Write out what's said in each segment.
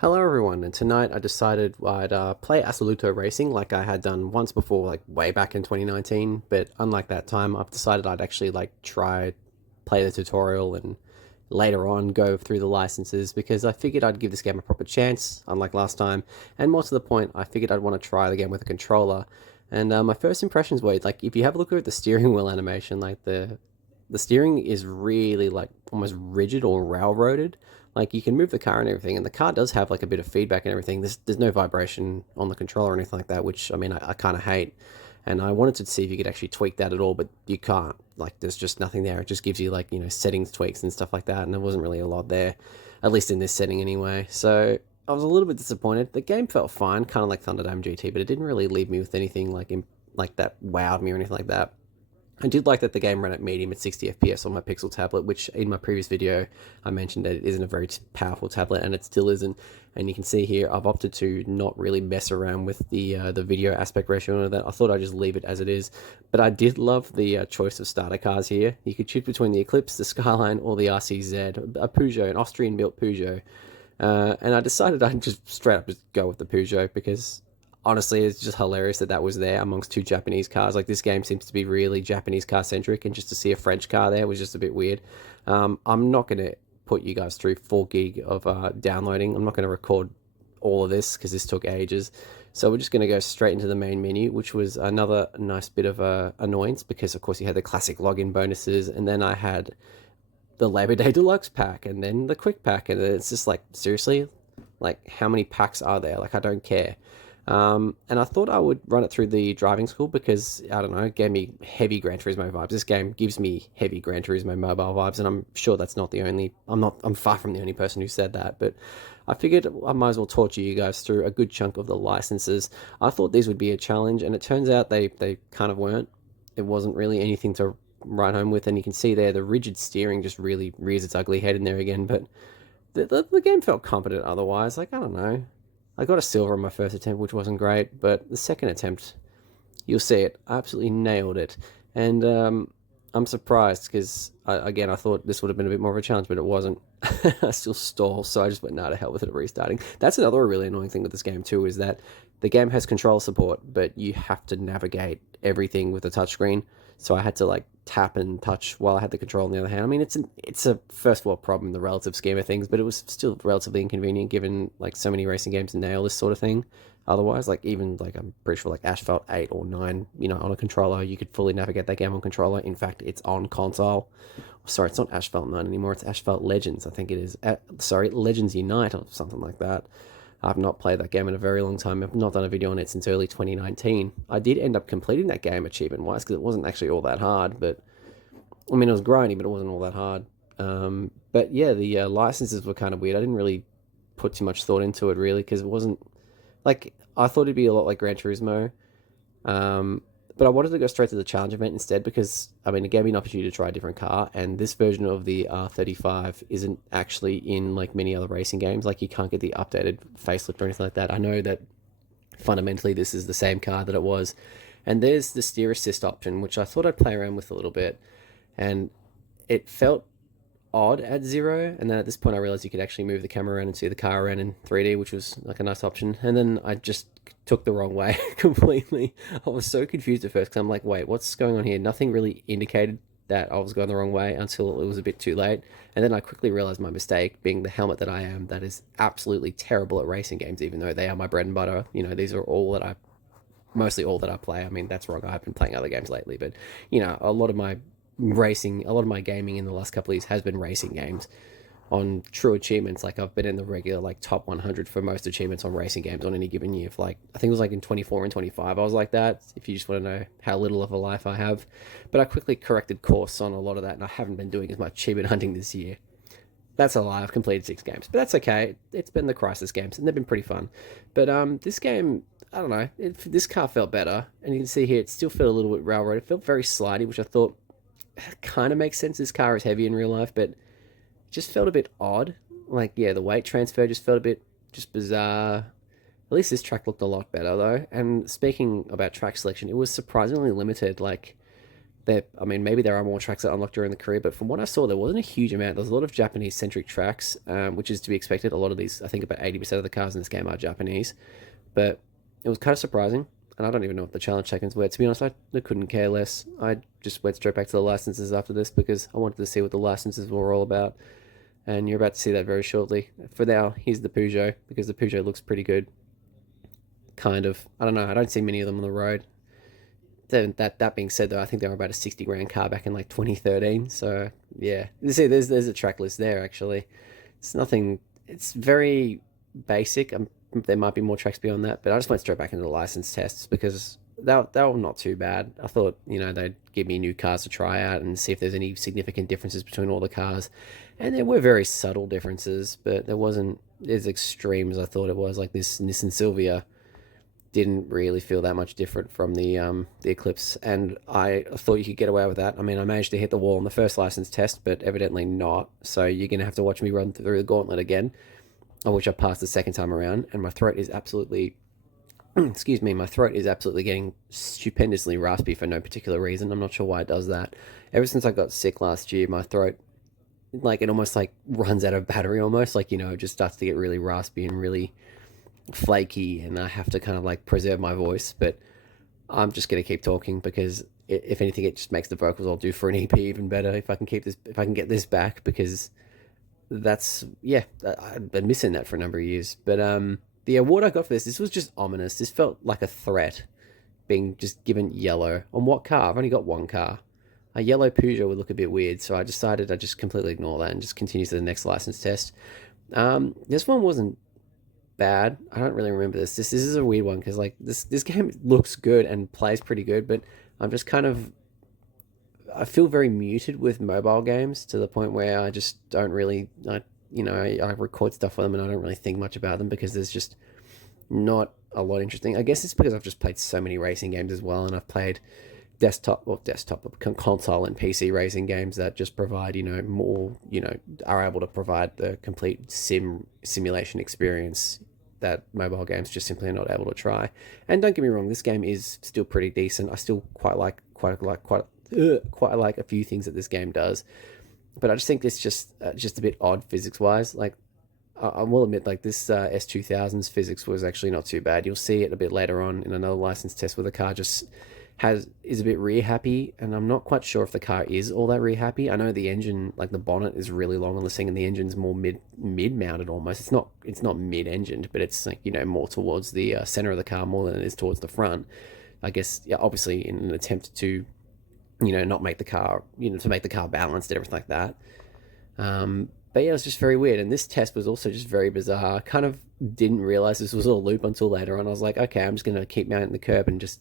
Hello everyone, and tonight I decided I'd play Assoluto Racing like I had done once before, like way back in 2019, but unlike that time, I've decided I'd actually try play the tutorial and later on go through the licenses because I figured I'd give this game a proper chance, unlike last time, and more to the point, I figured I'd want to try the game with a controller. And my first impressions were, like, if you have a look at the steering wheel animation, the steering is really like almost rigid or railroaded. Like you can move the car and everything, and the car does have like a bit of feedback and everything. There's no vibration on the controller or anything like that, which I mean I kind of hate. And I wanted to see if you could actually tweak that at all, but you can't. Like there's just nothing there. It just gives you like settings tweaks and stuff like that, and there wasn't really a lot there, at least in this setting anyway. So I was a little bit disappointed. The game felt fine, kind of like Thunderdome GT, but it didn't really leave me with anything like that wowed me or anything like that. I did like that the game ran at medium at 60 FPS on my Pixel tablet, which in my previous video I mentioned that it isn't a very powerful tablet, and it still isn't. And you can see here I've opted to not really mess around with the video aspect ratio and that. I thought I'd just leave it as it is. But I did love the choice of starter cars here. You could choose between the Eclipse, the Skyline, or the RCZ, a Peugeot, an Austrian-built Peugeot. And I decided I'd just straight up just go with the Peugeot because honestly, it's just hilarious that that was there amongst two Japanese cars. Like this game seems to be really Japanese car centric, and just to see a French car there was just a bit weird. I'm not going to put you guys through 4 gig of downloading. I'm not going to record all of this because this took ages. So we're just going to go straight into the main menu, which was another nice bit of annoyance because, of course, you had the classic login bonuses, and then I had the Labor Day Deluxe pack, and then the Quick pack, and it's just like, seriously, like how many packs are there? Like I don't care. And I thought I would run it through the driving school because, I don't know, it gave me heavy Gran Turismo vibes. This game gives me heavy Gran Turismo mobile vibes, and I'm sure that's not the only, I'm far from the only person who said that, but I figured I might as well torture you guys through a good chunk of the licenses. I thought these would be a challenge, and it turns out they kind of weren't. It wasn't really anything to write home with, and you can see there the rigid steering just really rears its ugly head in there again, but the game felt competent otherwise. Like, I don't know. I got a silver on my first attempt, which wasn't great, but the second attempt, you'll see it, I absolutely nailed it. And I'm surprised because, again, I thought this would have been a bit more of a challenge, but it wasn't. I still stall, so I just went, nah, to hell with it at restarting. That's another really annoying thing with this game, too, is that the game has control support, but you have to navigate everything with the touchscreen. So I had to like tap and touch while I had the control on the other hand. I mean, it's a first world problem in the relative scheme of things, but it was still relatively inconvenient given like so many racing games nail this sort of thing. Otherwise, like even like I'm pretty sure like Asphalt 8 or 9, on a controller, you could fully navigate that game on controller. In fact, it's on console. Sorry, it's not Asphalt 9 anymore. It's Asphalt Legends, I think it is. Sorry, Legends Unite or something like that. I've not played that game in a very long time. I've not done a video on it since early 2019. I did end up completing that game achievement-wise because it wasn't actually all that hard, but I mean, it was grindy, but it wasn't all that hard. But yeah, the licenses were kind of weird. I didn't really put too much thought into it, really, because it wasn't like I thought it'd be a lot like Gran Turismo. Um, but I wanted to go straight to the challenge event instead because, I mean, it gave me an opportunity to try a different car, and this version of the R35 isn't actually in like many other racing games. Like, you can't get the updated facelift or anything like that. I know that fundamentally this is the same car that it was. And there's the steer assist option, which I thought I'd play around with a little bit, and it felt odd at zero, and then at this point I realized you could actually move the camera around and see the car around in 3D, which was like a nice option. And then I just took the wrong way completely. I was so confused at first because I'm like, wait, what's going on here? Nothing really indicated that I was going the wrong way until it was a bit too late. And then I quickly realized my mistake, being the helmet that I am, that is absolutely terrible at racing games, even though they are my bread and butter. These are all that I mostly all that I play. I mean, that's wrong. I've been playing other games lately, but a lot of my gaming in the last couple of years has been racing games on true achievements. Like I've been in the regular like top 100 for most achievements on racing games on any given year. For like I think it was like in 24 and 25, I was like that. If you just want to know how little of a life I have, but I quickly corrected course on a lot of that, and I haven't been doing as much achievement hunting this year. That's a lie. I've completed 6 games, but that's okay. It's been the Crisis games, and they've been pretty fun. But this game, I don't know. This car felt better, and you can see here it still felt a little bit railroad. It felt very slidey, which I thought kind of makes sense. This car is heavy in real life, but it just felt a bit odd. Like, yeah, the weight transfer just felt a bit just bizarre. At least this track looked a lot better though. And speaking about track selection, it was surprisingly limited. Like I mean, maybe there are more tracks that unlock during the career, but from what I saw, there wasn't a huge amount. There's a lot of Japanese-centric tracks, which is to be expected. A lot of these, I think about 80% of the cars in this game are Japanese, but it was kind of surprising, and I don't even know what the challenge tokens were. To be honest, I couldn't care less. I just went straight back to the licenses after this because I wanted to see what the licenses were all about, and you're about to see that very shortly. For now, here's the Peugeot, because the Peugeot looks pretty good. Kind of. I don't know. I don't see many of them on the road. That being said, though, I think they were about a 60 grand car back in like 2013. So yeah, you see, there's a track list there. Actually, it's nothing. It's very basic. There might be more tracks beyond that, but I just went straight back into the license tests because they were not too bad. I thought, they'd give me new cars to try out and see if there's any significant differences between all the cars, and there were very subtle differences, but there wasn't as extreme as I thought it was. Like this Nissan Silvia didn't really feel that much different from the Eclipse, and I thought you could get away with that. I mean, I managed to hit the wall in the first license test, but evidently not. So you're gonna have to watch me run through the gauntlet again, which I passed the second time around, and my throat is absolutely, excuse me, my throat is absolutely getting stupendously raspy for no particular reason. I'm not sure why it does that. Ever since I got sick last year, my throat, like, it almost like runs out of battery almost, like, it just starts to get really raspy and really flaky, and I have to kind of like preserve my voice. But I'm just going to keep talking because if anything, it just makes the vocals I'll do for an EP even better if I can get this back, because that's, yeah, I've been missing that for a number of years. But the award I got for this was just ominous. This felt like a threat being just given yellow. On what car? I've only got one car. A yellow Peugeot would look a bit weird, so I decided I'd just completely ignore that and just continue to the next license test. This one wasn't bad. I don't really remember this. This is a weird one because like this game looks good and plays pretty good, but I'm just kind of, I feel very muted with mobile games to the point where I just don't really, I record stuff for them and I don't really think much about them because there's just not a lot interesting. I guess it's because I've just played so many racing games as well, and I've played console and PC racing games that just provide, more, are able to provide the complete simulation experience that mobile games just simply are not able to try. And don't get me wrong, this game is still pretty decent. I still quite like a few things that this game does, but I just think it's just a bit odd physics wise. Like I will admit, like this S2000's physics was actually not too bad. You'll see it a bit later on in another license test where the car just is a bit rear happy, and I'm not quite sure if the car is all that rear happy. I know the engine, like the bonnet, is really long on the thing, and the engine's more mid mounted almost. It's not mid engined, but it's like more towards the center of the car more than it is towards the front. I guess, yeah, obviously in an attempt to not make the car, to make the car balanced and everything like that. But yeah, it was just very weird, and this test was also just very bizarre. I kind of didn't realize this was a loop until later on. I was like, okay, I'm just gonna keep mounting the curb and just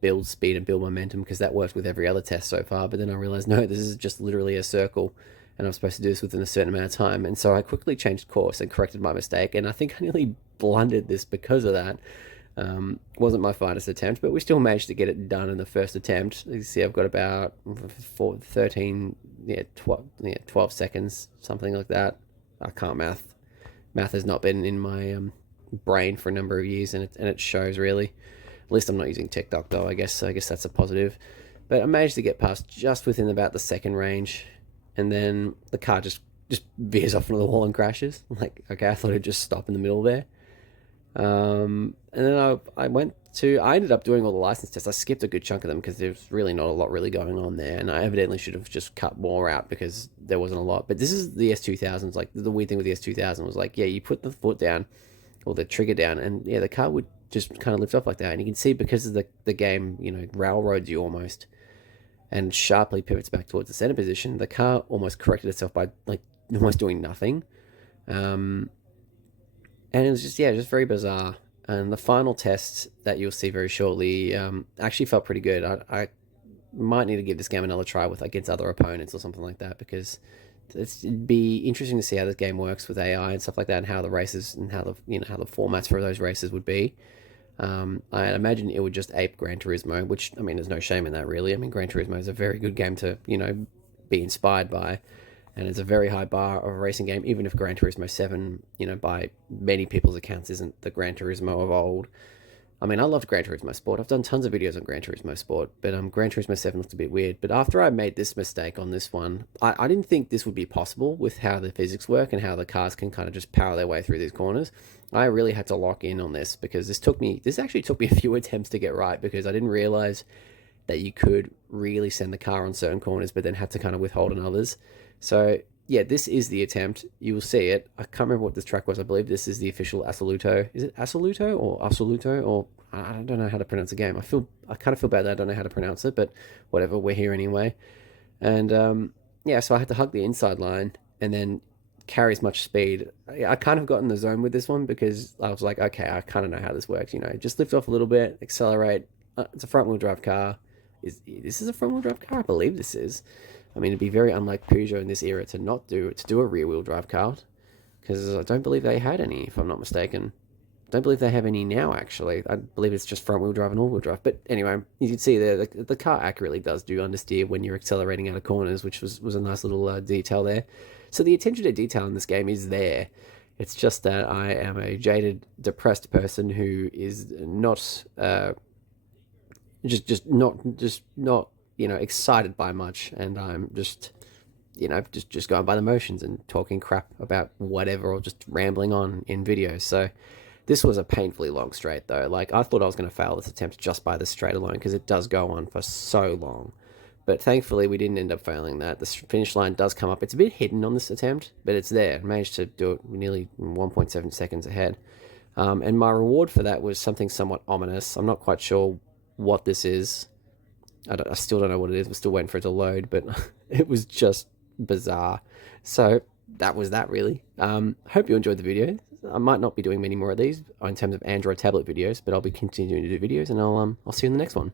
build speed and build momentum because that worked with every other test so far. But then I realized, no, this is just literally a circle and I'm supposed to do this within a certain amount of time. And so I quickly changed course and corrected my mistake, and I think I nearly blundered this because of that. Wasn't my finest attempt, but we still managed to get it done in the first attempt. You see, I've got about 12 seconds, something like that. I can't math. Math has not been in my brain for a number of years, and it shows really. At least I'm not using TikTok though. I guess that's a positive. But I managed to get past just within about the second range, and then the car just veers off into the wall and crashes. I'm like, okay, I thought it'd just stop in the middle there. And then I ended up doing all the license tests. I skipped a good chunk of them because there's really not a lot really going on there, and I evidently should have just cut more out because there wasn't a lot. But this is the S2000s. Like the weird thing with the S2000 was like, yeah, you put the foot down or the trigger down, and yeah, the car would just kind of lift off like that. And you can see because of the game, railroads you almost, and sharply pivots back towards the center position. The car almost corrected itself by like almost doing nothing. And it was just very bizarre. And the final test that you'll see very shortly actually felt pretty good. I might need to give this game another try against other opponents or something like that, because it'd be interesting to see how this game works with AI and stuff like that, and how the races and how the formats for those races would be. I imagine it would just ape Gran Turismo, which, I mean, there's no shame in that really. I mean, Gran Turismo is a very good game to be inspired by. And it's a very high bar of a racing game, even if Gran Turismo 7, by many people's accounts, isn't the Gran Turismo of old. I mean, I loved Gran Turismo Sport. I've done tons of videos on Gran Turismo Sport, but Gran Turismo 7 looked a bit weird. But after I made this mistake on this one, I didn't think this would be possible with how the physics work and how the cars can kind of just power their way through these corners. I really had to lock in on this because this actually took me a few attempts to get right because I didn't realize that you could really send the car on certain corners, but then have to kind of withhold on others. So yeah, this is the attempt. You will see it. I can't remember what this track was. I believe this is the official Assoluto. Is it Assoluto or Assoluto or I don't know how to pronounce the game. I kind of feel bad that I don't know how to pronounce it, but whatever. We're here anyway. And yeah, so I had to hug the inside line and then carry as much speed. I kind of got in the zone with this one because I was like, okay, I kind of know how this works. You know, just lift off a little bit, accelerate. It's a front wheel drive car. This is a front wheel drive car? I believe this is. I mean, it'd be very unlike Peugeot in this era to do a rear wheel drive car, because I don't believe they had any, if I'm not mistaken. I don't believe they have any now, actually. I believe it's just front wheel drive and all wheel drive. But anyway, you can see there the car accurately does do understeer when you're accelerating out of corners, which was a nice little detail there. So the attention to detail in this game is there. It's just that I am a jaded, depressed person who is not just not excited by much, and I'm just just going by the motions and talking crap about whatever or just rambling on in videos. So this was a painfully long straight though. Like, I thought I was going to fail this attempt just by this straight alone because it does go on for so long. But thankfully we didn't end up failing that. The finish line does come up. It's a bit hidden on this attempt, but it's there. I managed to do it nearly 1.7 seconds ahead. And my reward for that was something somewhat ominous. I'm not quite sure what this is. I still don't know what it is. We're still waiting for it to load, but it was just bizarre. So that was that, really. Hope you enjoyed the video. I might not be doing many more of these in terms of Android tablet videos, but I'll be continuing to do videos, and I'll see you in the next one.